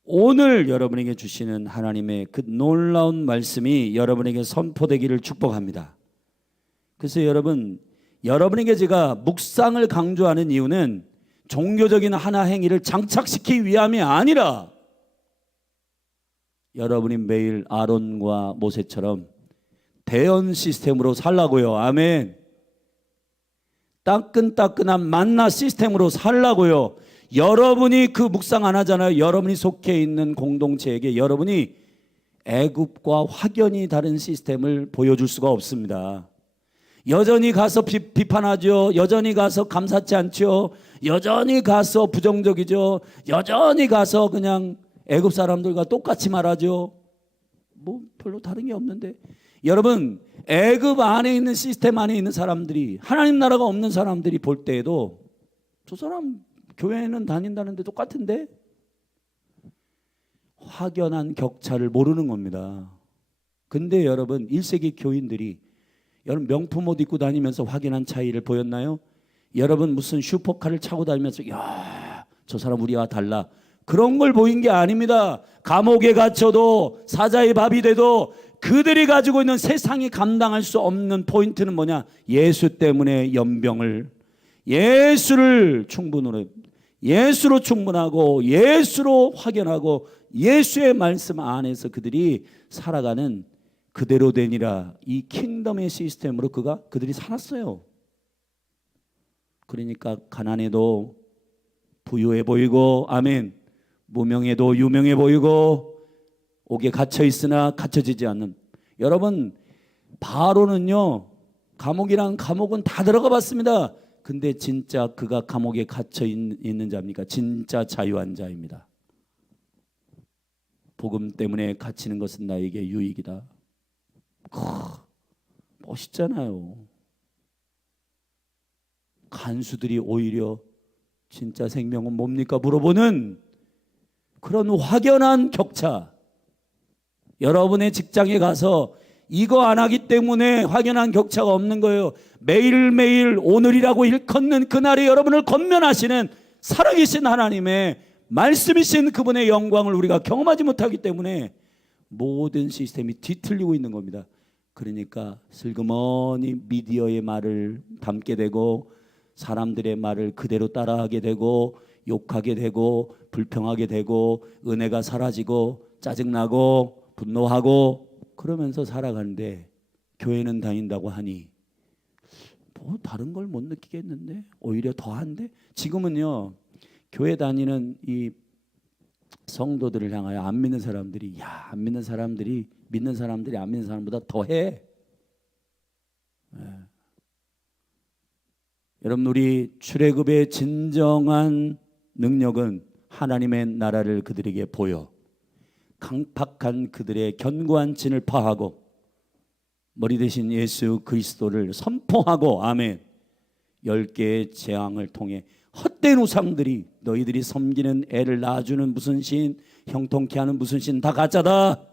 오늘 여러분에게 주시는 하나님의 그 놀라운 말씀이 여러분에게 선포되기를 축복합니다. 그래서 여러분에게 제가 묵상을 강조하는 이유는 종교적인 하나 행위를 장착시키기 위함이 아니라 여러분이 매일 아론과 모세처럼 대언 시스템으로 살라고요. 아멘. 따끈따끈한 만나 시스템으로 살라고요. 여러분이 그 묵상 안 하잖아요. 여러분이 속해 있는 공동체에게 여러분이 애굽과 확연히 다른 시스템을 보여줄 수가 없습니다. 여전히 가서 비판하죠. 여전히 가서 감사치 않죠. 여전히 가서 부정적이죠. 여전히 가서 그냥 애굽 사람들과 똑같이 말하죠. 뭐 별로 다른 게 없는데. 여러분, 애굽 안에 있는 시스템 안에 있는 사람들이, 하나님 나라가 없는 사람들이 볼 때에도 저 사람 교회는 다닌다는데 똑같은데? 확연한 격차를 모르는 겁니다. 근데 여러분, 1세기 교인들이 여러분 명품 옷 입고 다니면서 확연한 차이를 보였나요? 여러분 무슨 슈퍼카를 차고 다니면서 야, 저 사람 우리와 달라. 그런 걸 보인 게 아닙니다. 감옥에 갇혀도 사자의 밥이 돼도 그들이 가지고 있는 세상이 감당할 수 없는 포인트는 뭐냐? 예수 때문에 연병을, 예수로 충분하고 예수로 확연하고 예수의 말씀 안에서 그들이 살아가는 그대로 되니라, 이 킹덤의 시스템으로 그들이 살았어요. 그러니까 가난해도 부유해 보이고, 아멘, 무명해도 유명해 보이고, 옥에 갇혀 있으나 갇혀지지 않는. 여러분, 바로는요, 감옥은 다 들어가 봤습니다. 근데 진짜 그가 감옥에 갇혀 있는 자입니까? 진짜 자유한 자입니다. 복음 때문에 갇히는 것은 나에게 유익이다. 멋있잖아요. 간수들이 오히려 진짜 생명은 뭡니까? 물어보는 그런 확연한 격차. 여러분의 직장에 가서 이거 안 하기 때문에 확연한 격차가 없는 거예요. 매일매일 오늘이라고 일컫는 그날에 여러분을 권면하시는 살아계신 하나님의 말씀이신 그분의 영광을 우리가 경험하지 못하기 때문에 모든 시스템이 뒤틀리고 있는 겁니다. 그러니까 슬그머니 미디어의 말을 담게 되고 사람들의 말을 그대로 따라하게 되고 욕하게 되고 불평하게 되고 은혜가 사라지고 짜증나고 분노하고 그러면서 살아가는데, 교회는 다닌다고 하니 뭐 다른 걸 못 느끼겠는데 오히려 더한데. 지금은요, 교회 다니는 이 성도들을 향하여 안 믿는 사람들이 안 믿는 사람들이 믿는 사람들이 안 믿는 사람보다 더해. 여러분, 우리 출애굽의 진정한 능력은 하나님의 나라를 그들에게 보여 강팍한 그들의 견고한 진을 파하고 머리 대신 예수 그리스도를 선포하고, 아멘, 10개의 재앙을 통해 헛된 우상들이, 너희들이 섬기는 애를 낳아주는 무슨 신, 형통케 하는 무슨 신 다 가짜다.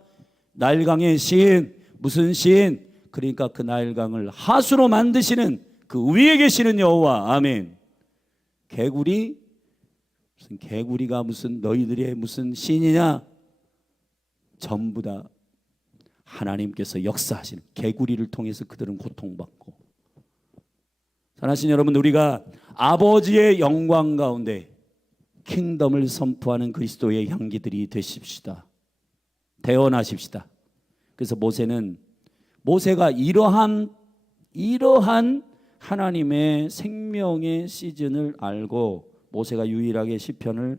나일강의 신, 무슨 신, 그러니까 그 나일강을 하수로 만드시는 그 위에 계시는 여호와, 아멘. 개구리가 무슨 너희들의 무슨 신이냐? 전부 다 하나님께서 역사하시는, 개구리를 통해서 그들은 고통받고. 사랑하신 여러분, 우리가 아버지의 영광 가운데 킹덤을 선포하는 그리스도의 향기들이 되십시다. 대언하십시다. 그래서 모세가 이러한 하나님의 생명의 시즌을 알고 모세가 유일하게 시편을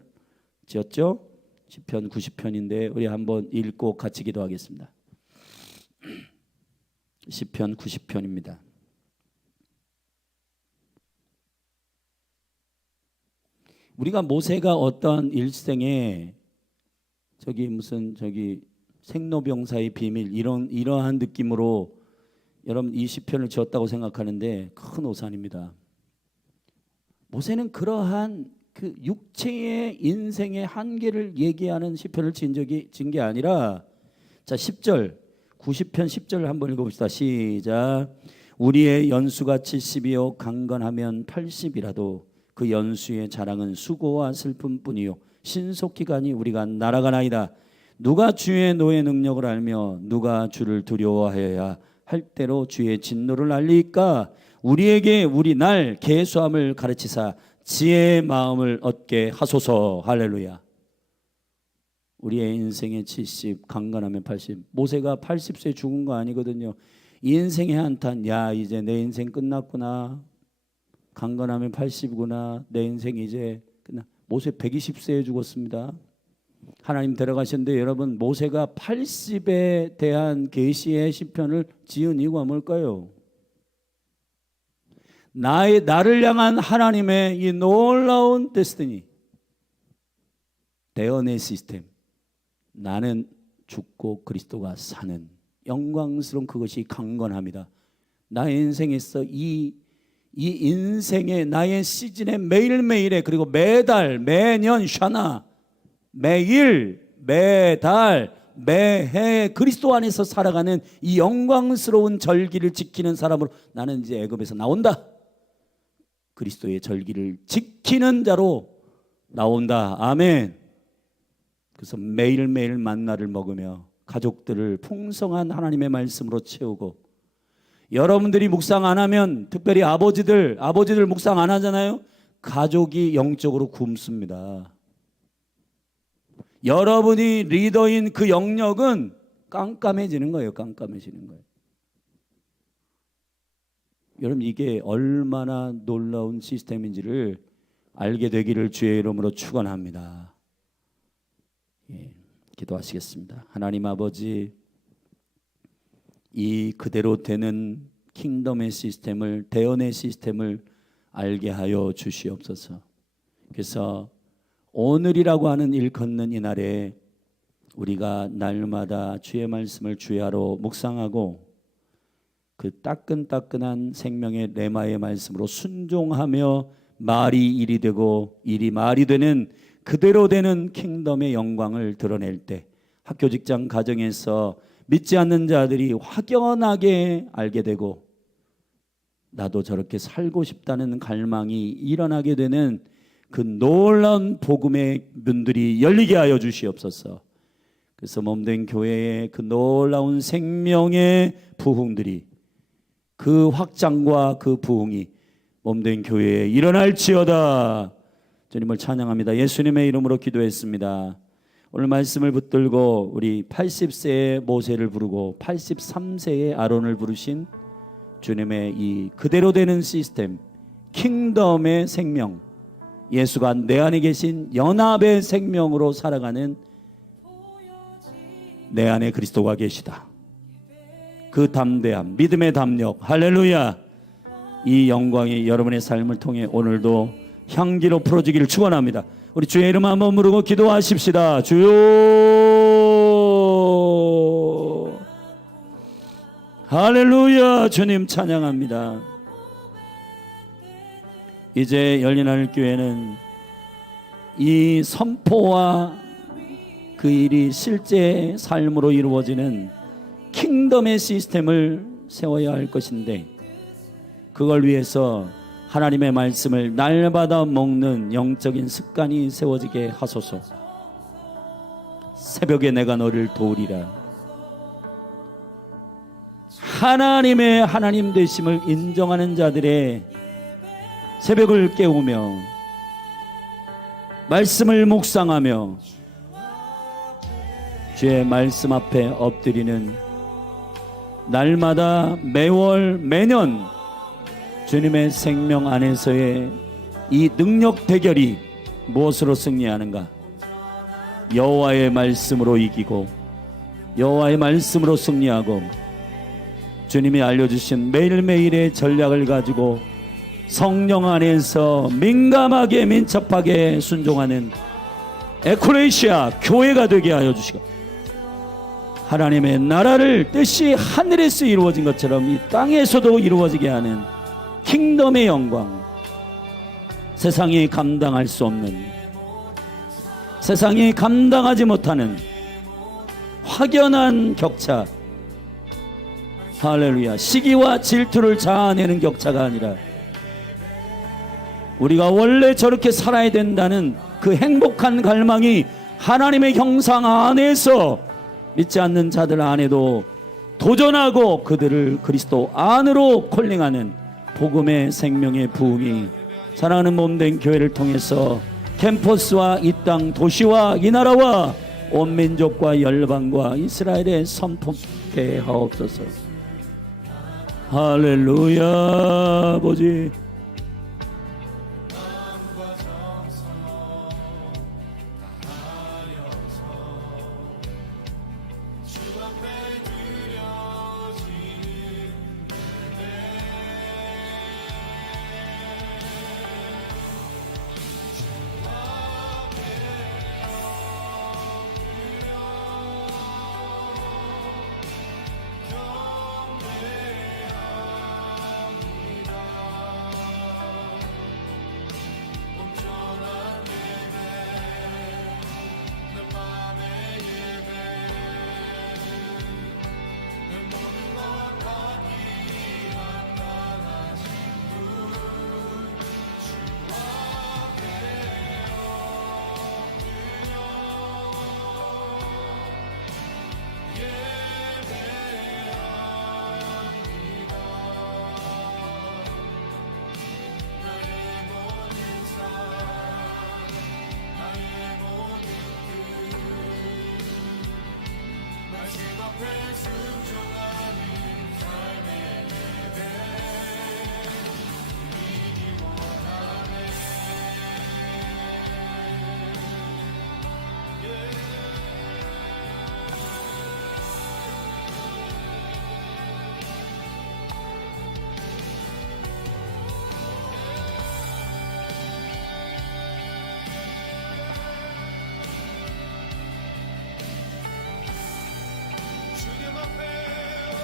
지었죠. 시편 90편인데 우리 한번 읽고 같이 기도하겠습니다. 시편 90편입니다. 우리가 모세가 어떤 일생에 생로병사의 비밀 이러한 느낌으로 여러분 이 시편을 지었다고 생각하는데 큰 오산입니다. 모세는 그러한 그 육체의 인생의 한계를 얘기하는 시편을 진 게 아니라 자, 10절 90편 10절 한번 읽어봅시다. 시작. 우리의 연수가 70이요 강건하면 80이라도 그 연수의 자랑은 수고와 슬픔뿐이요 신속히 가니 우리가 날아가나이다. 누가 주의 노의 능력을 알며 누가 주를 두려워하여야 할 때로 주의 진노를 알리까. 우리에게 우리 날 계수함을 가르치사 지혜의 마음을 얻게 하소서. 할렐루야. 우리의 인생의 70, 강건하면 80. 모세가 80세 죽은 거 아니거든요. 인생의 한탄, 야 이제 내 인생 끝났구나. 강건하면 80이구나. 내 인생 이제 끝나. 모세 120세에 죽었습니다. 하나님 데려가셨는데 여러분, 모세가 80에 대한 계시의 시편을 지은 이유가 뭘까요? 나를 향한 하나님의 이 놀라운 데스티니, 대언의 시스템, 나는 죽고 그리스도가 사는 영광스러운 그것이 강건합니다. 나의 인생에서 이 인생의 나의 시즌에 매일매일에, 그리고 매달 매년 샤나, 매일 매달 매해 그리스도 안에서 살아가는 이 영광스러운 절기를 지키는 사람으로 나는 이제 애굽에서 나온다. 그리스도의 절기를 지키는 자로 나온다. 아멘. 그래서 매일매일 만나를 먹으며 가족들을 풍성한 하나님의 말씀으로 채우고, 여러분들이 묵상 안 하면, 특별히 아버지들 묵상 안 하잖아요. 가족이 영적으로 굶습니다. 여러분이 리더인 그 영역은 깜깜해지는 거예요. 깜깜해지는 거예요. 여러분, 이게 얼마나 놀라운 시스템인지를 알게 되기를 주의 이름으로 축원합니다. 예, 기도하시겠습니다. 하나님 아버지, 이 그대로 되는 킹덤의 시스템을, 대언의 시스템을 알게 하여 주시옵소서. 그래서 오늘이라고 하는 일컫는 이날에 우리가 날마다 주의 말씀을 주야로 묵상하고 그 따끈따끈한 생명의 레마의 말씀으로 순종하며 말이 일이 되고 일이 말이 되는 그대로 되는 킹덤의 영광을 드러낼 때, 학교, 직장, 가정에서 믿지 않는 자들이 확연하게 알게 되고 나도 저렇게 살고 싶다는 갈망이 일어나게 되는 그 놀라운 복음의 문들이 열리게 하여 주시옵소서. 그래서 몸된 교회의 그 놀라운 생명의 부흥들이, 그 확장과 그 부흥이 몸된 교회에 일어날지어다. 주님을 찬양합니다. 예수님의 이름으로 기도했습니다. 오늘 말씀을 붙들고 우리 80세의 모세를 부르고 83세의 아론을 부르신 주님의 이 그대로 되는 시스템, 킹덤의 생명, 예수가 내 안에 계신 연합의 생명으로 살아가는 내 안에 그리스도가 계시다. 그 담대함, 믿음의 담력, 할렐루야. 이 영광이 여러분의 삶을 통해 오늘도 향기로 풀어지기를 축원합니다. 우리 주의 이름 한번 부르고 기도하십시다. 주여, 할렐루야. 주님 찬양합니다. 이제 열린하늘 교회는 이 선포와 그 일이 실제 삶으로 이루어지는 킹덤의 시스템을 세워야 할 것인데, 그걸 위해서 하나님의 말씀을 날마다 먹는 영적인 습관이 세워지게 하소서. 새벽에 내가 너를 도우리라. 하나님의 하나님 되심을 인정하는 자들의 새벽을 깨우며 말씀을 묵상하며 주의 말씀 앞에 엎드리는, 날마다 매월 매년 주님의 생명 안에서의 이 능력 대결이 무엇으로 승리하는가? 여호와의 말씀으로 이기고 여호와의 말씀으로 승리하고, 주님이 알려주신 매일매일의 전략을 가지고 성령 안에서 민감하게 민첩하게 순종하는 에클레시아 교회가 되게 하여 주시고, 하나님의 나라를 뜻이 하늘에서 이루어진 것처럼 이 땅에서도 이루어지게 하는 킹덤의 영광, 세상이 감당할 수 없는, 세상이 감당하지 못하는 확연한 격차. 할렐루야. 시기와 질투를 자아내는 격차가 아니라 우리가 원래 저렇게 살아야 된다는 그 행복한 갈망이 하나님의 형상 안에서 믿지 않는 자들 안에도 도전하고 그들을 그리스도 안으로 콜링하는 복음의 생명의 부흥이 사랑하는 몸된 교회를 통해서 캠퍼스와 이 땅 도시와 이 나라와 온 민족과 열방과 이스라엘에 선포케 하옵소서. 할렐루야. 아버지, 주님 앞에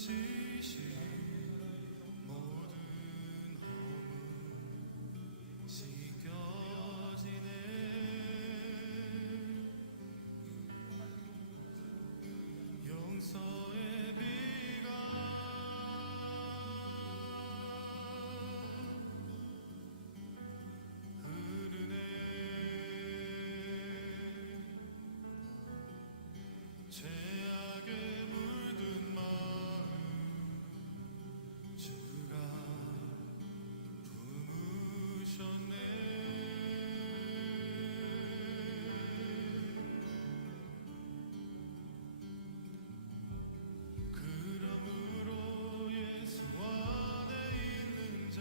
지신 모든 허물 씻겨지네. 용서의 비가 흐르네. 죄악에 물든 마음 주가 품으셨네. 그러므로 예수 안에 있는 자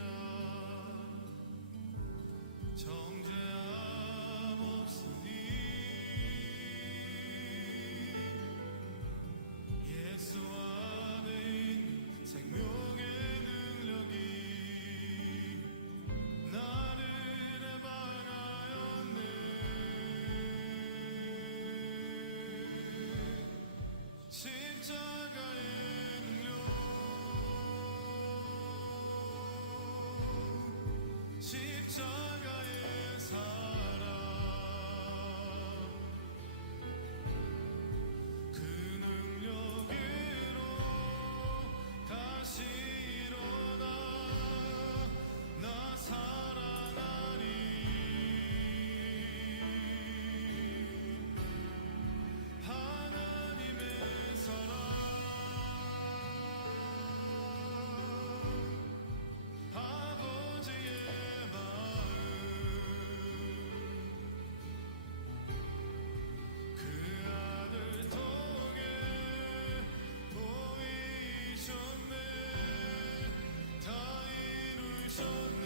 정죄함 없으니. 예수 안에 있는 생명의 능력이 나를 해방하였네. 십자가의 능력, 십자가의 사랑, 그 능력으로 다시 일어나 나 살아나리. 하나님의 사랑, 아버지의 마음, 그 아들 통해 보이셨네. 다 이루셨네.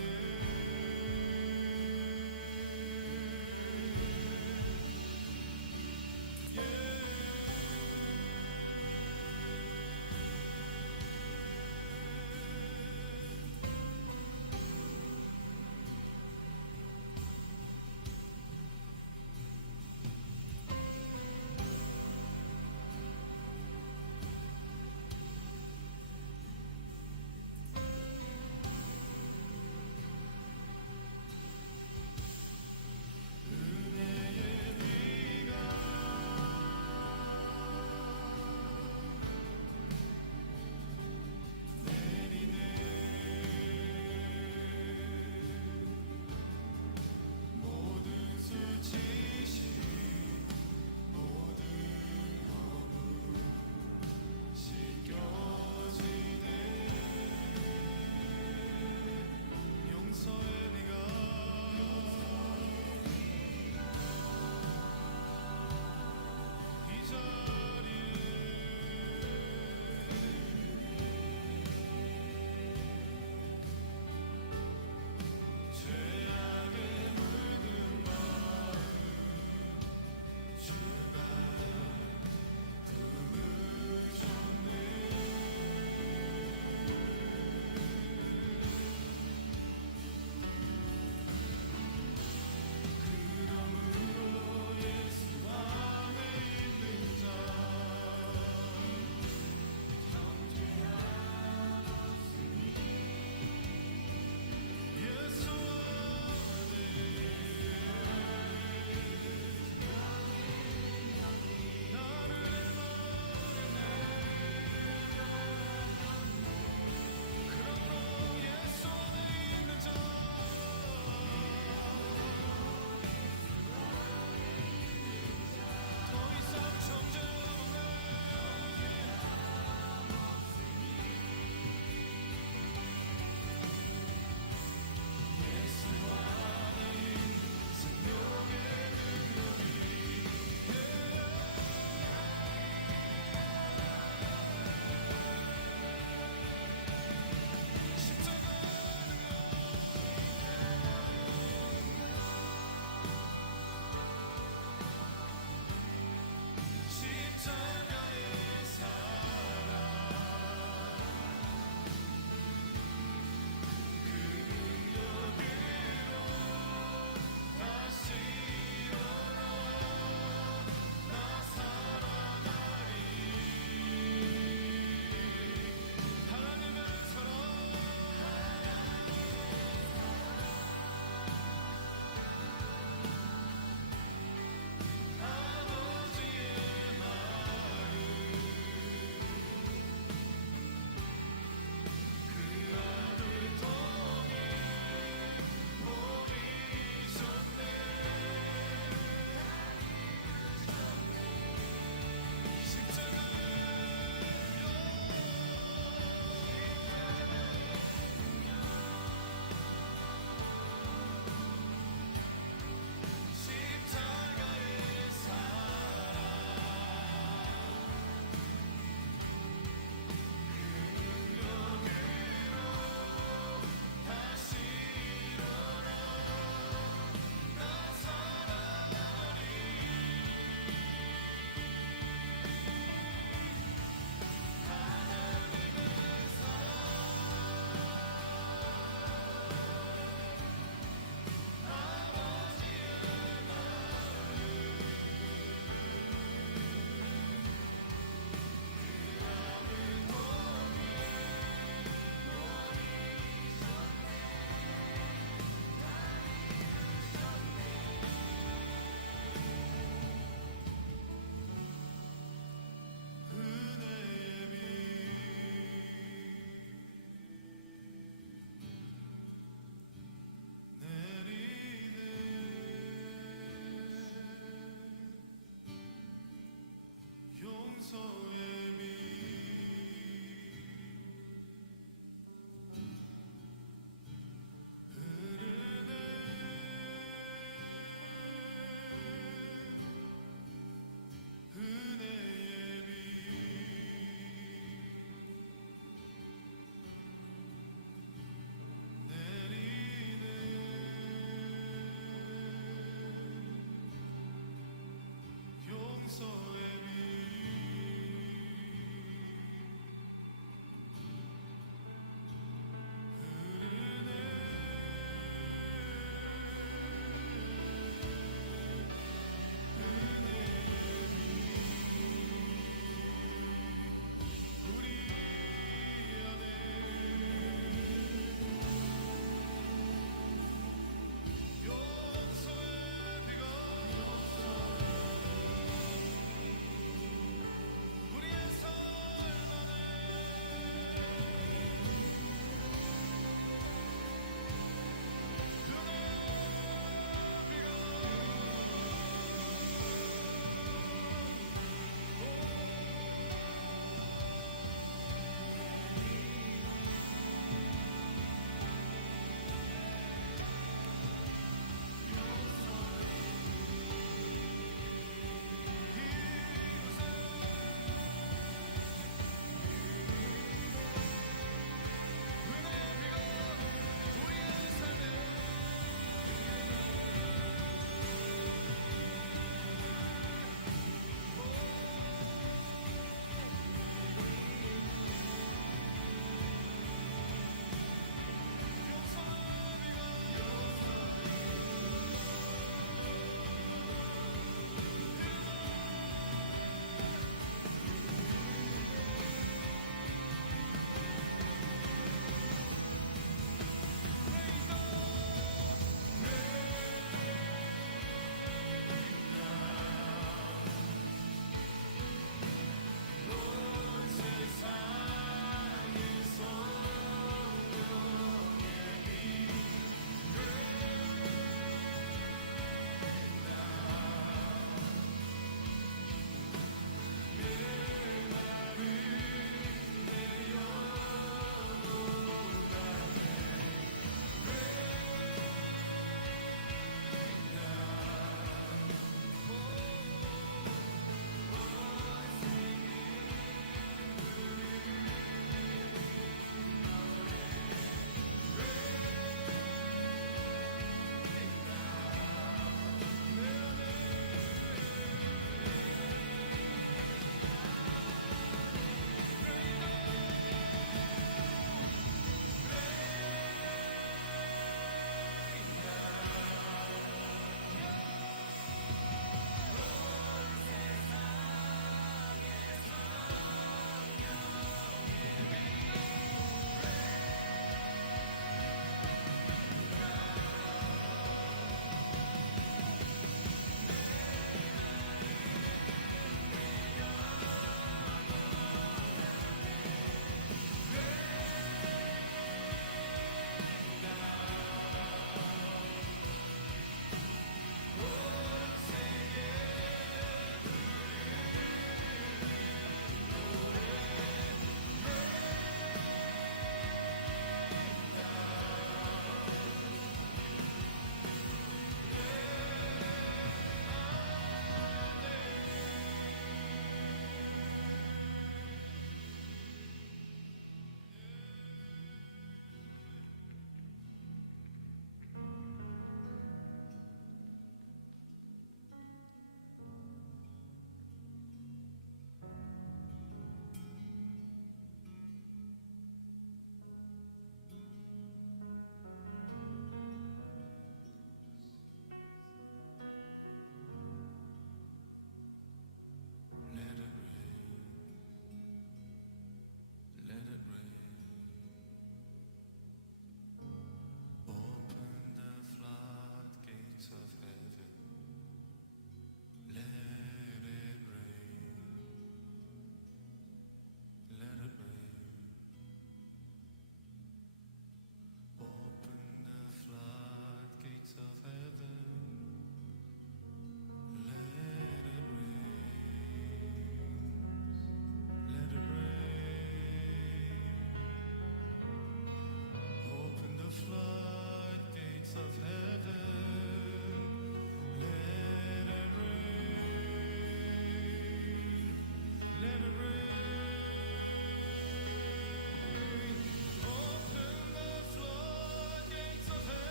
은혜의 비가 내리네. 모든 수치심 모든 허물 씻겨지네. 용서의 비가 이 자리에 죄악에 물든 마음 주가 품으셨네. 그러므로 예수 안에 있는 자 정죄함 없으니. 예수 안에 나를 해방했네. 그러므로 예수 안에 있는 자 더 이상 정죄함 없네. 예수 안에 있는 생명의 능력이 십자가의 능력, 십자가의 사랑, 그 능력으로 다시 일어나 나 살아나리. 용서의 미 은혜의 비 내리는 용서의 비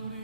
소리